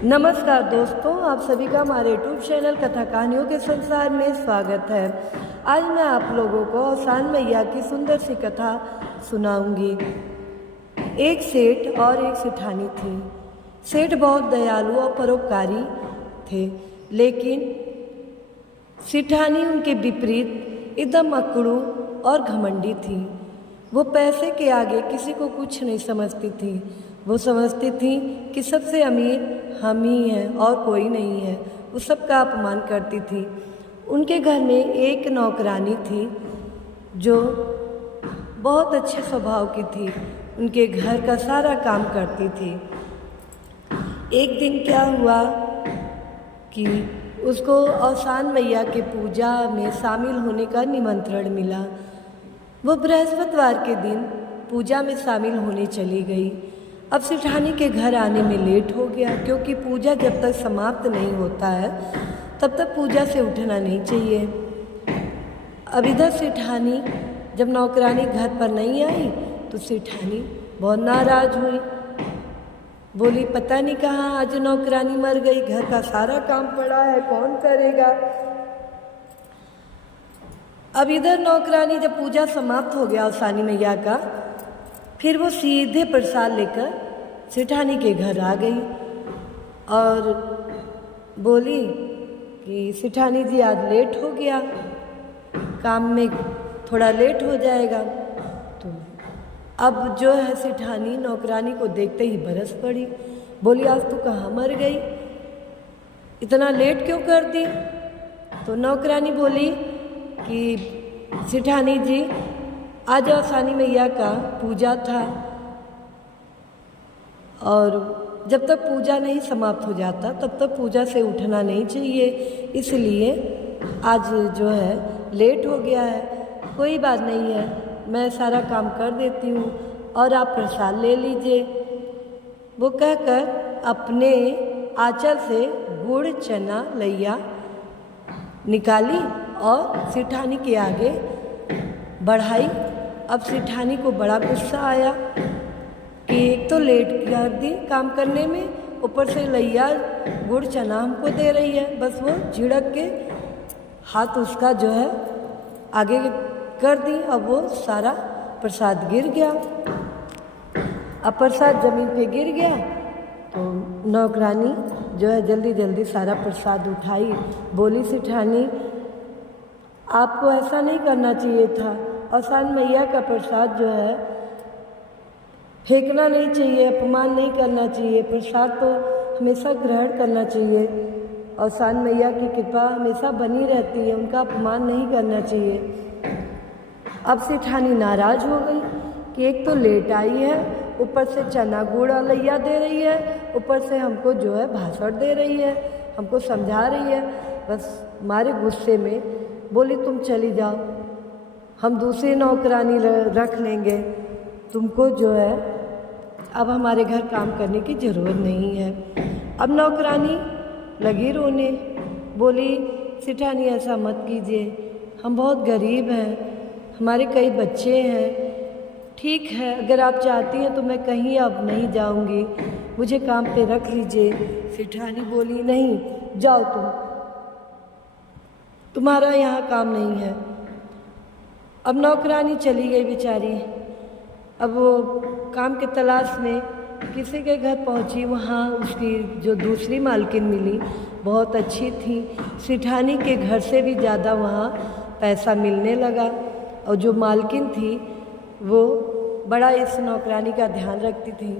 नमस्कार दोस्तों, आप सभी का हमारे यूट्यूब चैनल कथा कहानियों के संसार में स्वागत है। आज मैं आप लोगों को औसान मैया की सुंदर सी कथा सुनाऊंगी। एक सेठ और एक सेठानी थी। सेठ बहुत दयालु और परोपकारी थे, लेकिन सेठानी उनके विपरीत एकदम अकड़ू और घमंडी थी। वो पैसे के आगे किसी को कुछ नहीं समझती थी। वो समझती थी कि सबसे अमीर हम ही हैं और कोई नहीं है। वो सबका अपमान करती थी। उनके घर में एक नौकरानी थी जो बहुत अच्छे स्वभाव की थी। उनके घर का सारा काम करती थी। एक दिन क्या हुआ कि उसको औसान मैया के पूजा में शामिल होने का निमंत्रण मिला। वो बृहस्पतिवार के दिन पूजा में शामिल होने चली गई। अब सेठानी के घर आने में लेट हो गया, क्योंकि पूजा जब तक समाप्त नहीं होता है तब तक पूजा से उठना नहीं चाहिए। अब इधर सेठानी जब नौकरानी घर पर नहीं आई तो सेठानी बहुत नाराज हुई। बोली, पता नहीं कहाँ आज नौकरानी मर गई, घर का सारा काम पड़ा है, कौन करेगा। अब इधर नौकरानी जब पूजा समाप्त हो गया औसानी मैया का, फिर वो सीधे प्रसाद लेकर सेठानी के घर आ गई और बोली कि सेठानी जी आज लेट हो गया, काम में थोड़ा लेट हो जाएगा। तो अब जो है सेठानी नौकरानी को देखते ही बरस पड़ी। बोली, आज तू कहाँ मर गई, इतना लेट क्यों कर दी। तो नौकरानी बोली कि सेठानी जी, आज औसानी मैया का पूजा था और जब तक पूजा नहीं समाप्त हो जाता तब तक पूजा से उठना नहीं चाहिए, इसलिए आज जो है लेट हो गया है। कोई बात नहीं है, मैं सारा काम कर देती हूँ और आप प्रसाद ले लीजिए। वो कहकर अपने आंचल से गुड़ चना लैया निकाली और सेठानी के आगे बढ़ाई। अब सेठानी को बड़ा गुस्सा आया कि एक तो लेट कर दी काम करने में, ऊपर से लैया गुड़ चना हमको दे रही है। बस वो झिड़क के हाथ उसका जो है आगे कर दी। अब वो सारा प्रसाद गिर गया। अब प्रसाद ज़मीन पे गिर गया तो नौकरानी जो है जल्दी जल्दी सारा प्रसाद उठाई। बोली, सेठानी आपको ऐसा नहीं करना चाहिए था, औसान मैया का प्रसाद जो है फेंकना नहीं चाहिए, अपमान नहीं करना चाहिए, प्रसाद तो हमेशा ग्रहण करना चाहिए। औसान मैया की कृपा हमेशा बनी रहती है, उनका अपमान नहीं करना चाहिए। अब सेठानी नाराज हो गई कि एक तो लेट आई है, ऊपर से चना गुड़ लैया दे रही है, ऊपर से हमको जो है भाषण दे रही है, हमको समझा रही है। बस मारे गुस्से में बोली, तुम चली जाओ, हम दूसरी नौकरानी रख लेंगे, तुमको जो है अब हमारे घर काम करने की ज़रूरत नहीं है। अब नौकरानी लगी रोने। बोली, सेठानी ऐसा मत कीजिए, हम बहुत गरीब हैं, हमारे कई बच्चे हैं। ठीक है, अगर आप चाहती हैं तो मैं कहीं अब नहीं जाऊंगी, मुझे काम पे रख लीजिए। सेठानी बोली, नहीं जाओ, तुम्हारा यहाँ काम नहीं है। अब नौकरानी चली गई बेचारी। अब वो काम के तलाश में किसी के घर पहुंची। वहाँ उसकी जो दूसरी मालकिन मिली बहुत अच्छी थी। सेठानी के घर से भी ज़्यादा वहाँ पैसा मिलने लगा और जो मालकिन थी वो बड़ा इस नौकरानी का ध्यान रखती थी,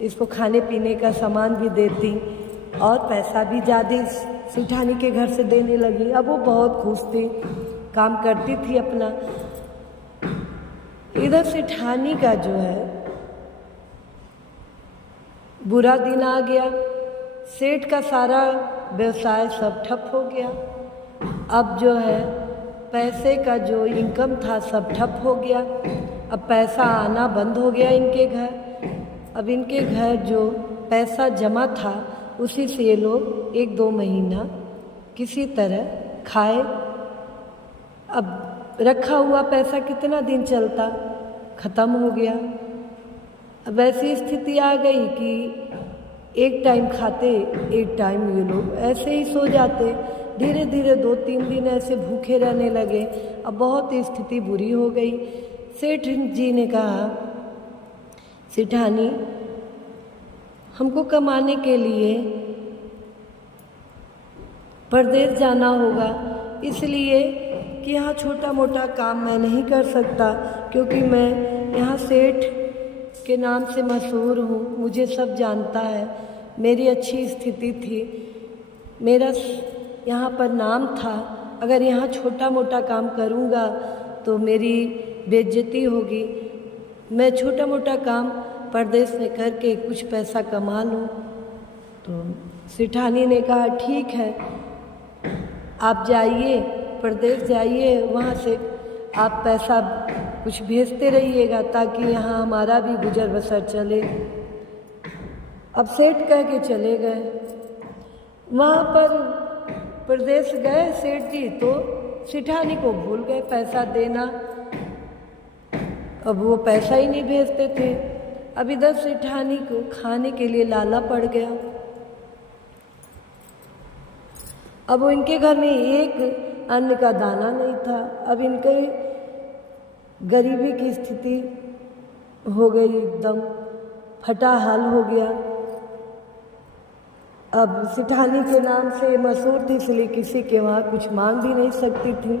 इसको खाने पीने का सामान भी देती और पैसा भी ज़्यादा सेठानी के घर से देने लगी। अब वो बहुत खुश थी, काम करती थी अपना। इधर सेठानी का जो है बुरा दिन आ गया। सेठ का सारा व्यवसाय सब ठप हो गया। अब जो है पैसे का जो इनकम था सब ठप हो गया। अब पैसा आना बंद हो गया इनके घर। अब इनके घर जो पैसा जमा था उसी से ये लोग 1-2 महीना किसी तरह खाए। अब रखा हुआ पैसा कितना दिन चलता, ख़त्म हो गया। अब ऐसी स्थिति आ गई कि एक टाइम खाते, एक टाइम ये लोग ऐसे ही सो जाते। धीरे धीरे 2-3 दिन ऐसे भूखे रहने लगे। अब बहुत स्थिति बुरी हो गई। सेठ जी ने कहा, सेठानी, हमको कमाने के लिए परदेश जाना होगा, इसलिए कि यहाँ छोटा मोटा काम मैं नहीं कर सकता, क्योंकि मैं यहाँ सेठ के नाम से मशहूर हूँ, मुझे सब जानता है, मेरी अच्छी स्थिति थी, मेरा यहाँ पर नाम था। अगर यहाँ छोटा मोटा काम करूँगा तो मेरी बेइज्जती होगी। मैं छोटा मोटा काम परदेश में करके कुछ पैसा कमा लूँ। तो सेठानी ने कहा, ठीक है, आप जाइए, परदेश जाइए, वहाँ से आप पैसा कुछ भेजते रहिएगा ताकि यहाँ हमारा भी गुजर बसर चले। अब सेठ कह के चले गए। वहाँ पर परदेश गए सेठ जी तो सेठानी को भूल गए पैसा देना। अब वो पैसा ही नहीं भेजते थे। अब इधर सेठानी को खाने के लिए लाला पड़ गया। अब वो इनके घर में एक अन्न का दाना नहीं था। अब इनके गरीबी की स्थिति हो गई, एकदम फटा हाल हो गया। अब सेठानी के नाम से मशहूर थी, इसलिए किसी के वहाँ कुछ मांग भी नहीं सकती थी।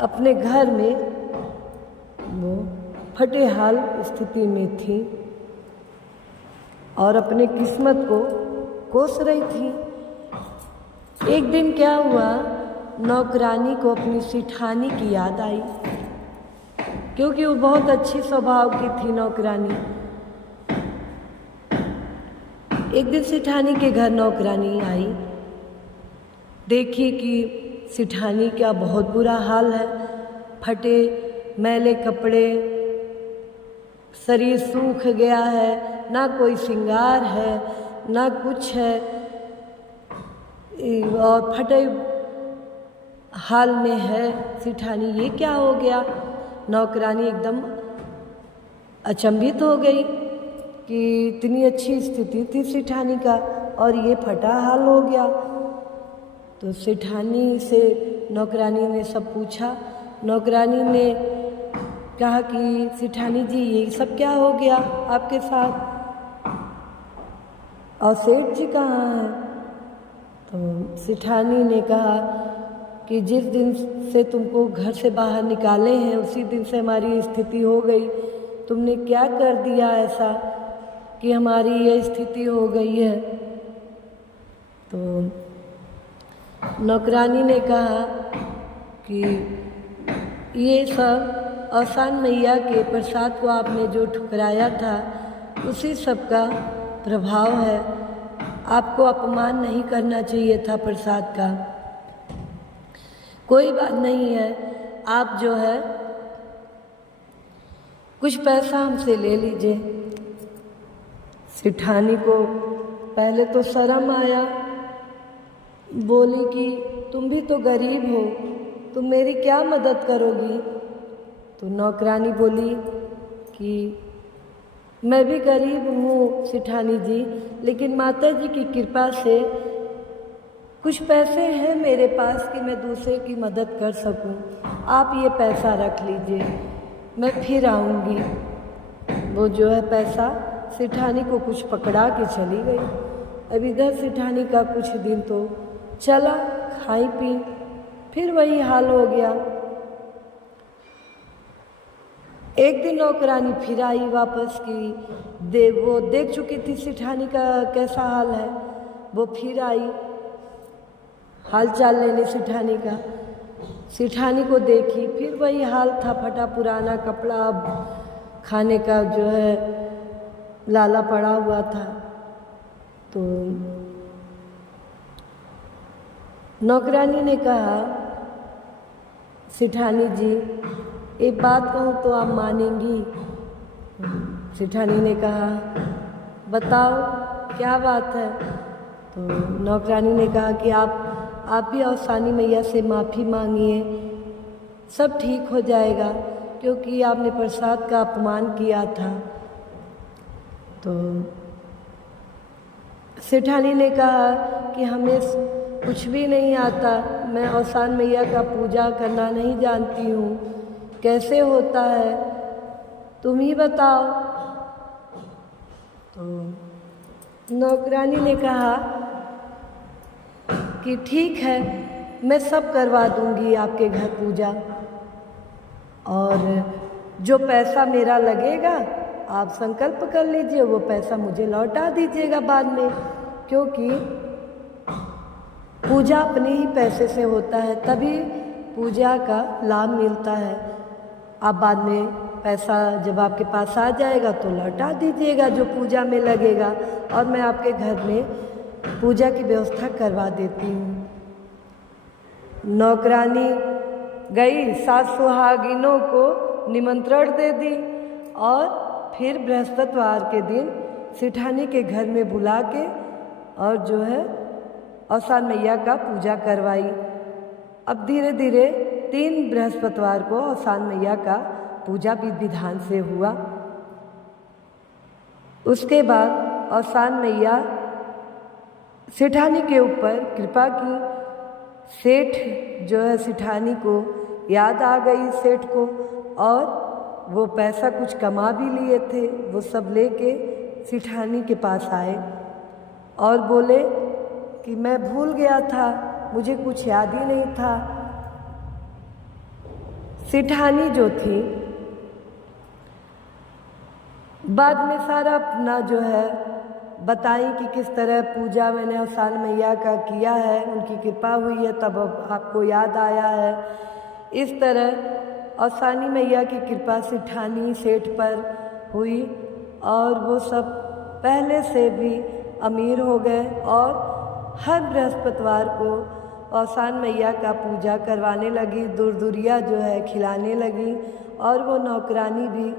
अपने घर में वो फटे हाल स्थिति में थी और अपने किस्मत को कोस रही थी। एक दिन क्या हुआ, नौकरानी को अपनी सेठानी की याद आई, क्योंकि वो बहुत अच्छी स्वभाव की थी नौकरानी। एक दिन सेठानी के घर नौकरानी आई, देखी कि सेठानी का बहुत बुरा हाल है, फटे मैले कपड़े, शरीर सूख गया है, ना कोई श्रृंगार है ना कुछ है, और फटे हाल में है सेठानी। ये क्या हो गया? नौकरानी एकदम अचंभित हो गई कि इतनी अच्छी स्थिति थी सेठानी का और ये फटा हाल हो गया। तो सेठानी से नौकरानी ने सब पूछा। नौकरानी ने कहा कि सेठानी जी, ये सब क्या हो गया आपके साथ, और सेठ जी कहाँ हैं? तो सेठानी ने कहा कि जिस दिन से तुमको घर से बाहर निकाले हैं उसी दिन से हमारी स्थिति हो गई। तुमने क्या कर दिया ऐसा कि हमारी ये स्थिति हो गई है? तो नौकरानी ने कहा कि ये सब आसान मैया के प्रसाद को आपने जो ठुकराया था उसी सब का प्रभाव है। आपको अपमान नहीं करना चाहिए था प्रसाद का। कोई बात नहीं है, आप जो है कुछ पैसा हमसे ले लीजिए। सेठानी को पहले तो शर्म आया, बोली कि तुम भी तो गरीब हो, तुम मेरी क्या मदद करोगी? तो नौकरानी बोली कि मैं भी गरीब हूँ सेठानी जी, लेकिन माता जी की कृपा से कुछ पैसे हैं मेरे पास कि मैं दूसरे की मदद कर सकूं। आप ये पैसा रख लीजिए, मैं फिर आऊँगी। वो जो है पैसा सेठानी को कुछ पकड़ा के चली गई। अब इधर सेठानी का कुछ दिन तो चला, खाई पी, फिर वही हाल हो गया। एक दिन नौकरानी फिर आई वापस की वो देख चुकी थी सेठानी का कैसा हाल है। वो फिर आई हाल चाल लेने सेठानी का। सेठानी को देखी, फिर वही हाल था, फटा पुराना कपड़ा, अब खाने का जो है लाला पड़ा हुआ था। तो नौकरानी ने कहा, सेठानी जी एक बात कहूँ तो आप मानेंगी? सेठानी ने कहा, बताओ क्या बात है? तो नौकरानी ने कहा कि आप भी अवसानी मैया से माफ़ी मांगिए, सब ठीक हो जाएगा, क्योंकि आपने प्रसाद का अपमान किया था। तो सेठानी ने कहा कि हमें कुछ भी नहीं आता, मैं औसान मैया का पूजा करना नहीं जानती हूँ, कैसे होता है तुम ही बताओ। तो नौकरानी ने कहा कि ठीक है, मैं सब करवा दूंगी आपके घर पूजा, और जो पैसा मेरा लगेगा आप संकल्प कर लीजिए, वो पैसा मुझे लौटा दीजिएगा बाद में, क्योंकि पूजा अपने ही पैसे से होता है, तभी पूजा का लाभ मिलता है। आप बाद में पैसा जब आपके पास आ जाएगा तो लौटा दीजिएगा जो पूजा में लगेगा, और मैं आपके घर में पूजा की व्यवस्था करवा देती हूँ। नौकरानी गई, 7 सुहागिनों को निमंत्रण दे दी और फिर बृहस्पतिवार के दिन सेठानी के घर में बुला के और जो है औसान मैया का पूजा करवाई। अब धीरे धीरे 3 बृहस्पतिवार को औसान मैया का पूजा विधि विधान से हुआ। उसके बाद औसान मैया सेठानी के ऊपर कृपा की। सेठ जो है सेठानी को याद आ गई सेठ को, और वो पैसा कुछ कमा भी लिए थे, वो सब लेके सेठानी के पास आए और बोले कि मैं भूल गया था, मुझे कुछ याद ही नहीं था। सेठानी जो थी बाद में सारा अपना जो है बताई कि किस तरह पूजा मैंने औसान मैया का किया है, उनकी कृपा हुई है तब आपको याद आया है। इस तरह औसानी मैया की कृपा सेठानी सेठ पर हुई और वो सब पहले से भी अमीर हो गए और हर बृहस्पतिवार को औसान मैया का पूजा करवाने लगी, दूर-दूरिया जो है खिलाने लगी और वो नौकरानी भी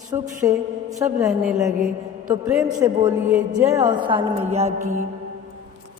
सुख से सब रहने लगे। तो प्रेम से बोलिए जय औसान मैया की।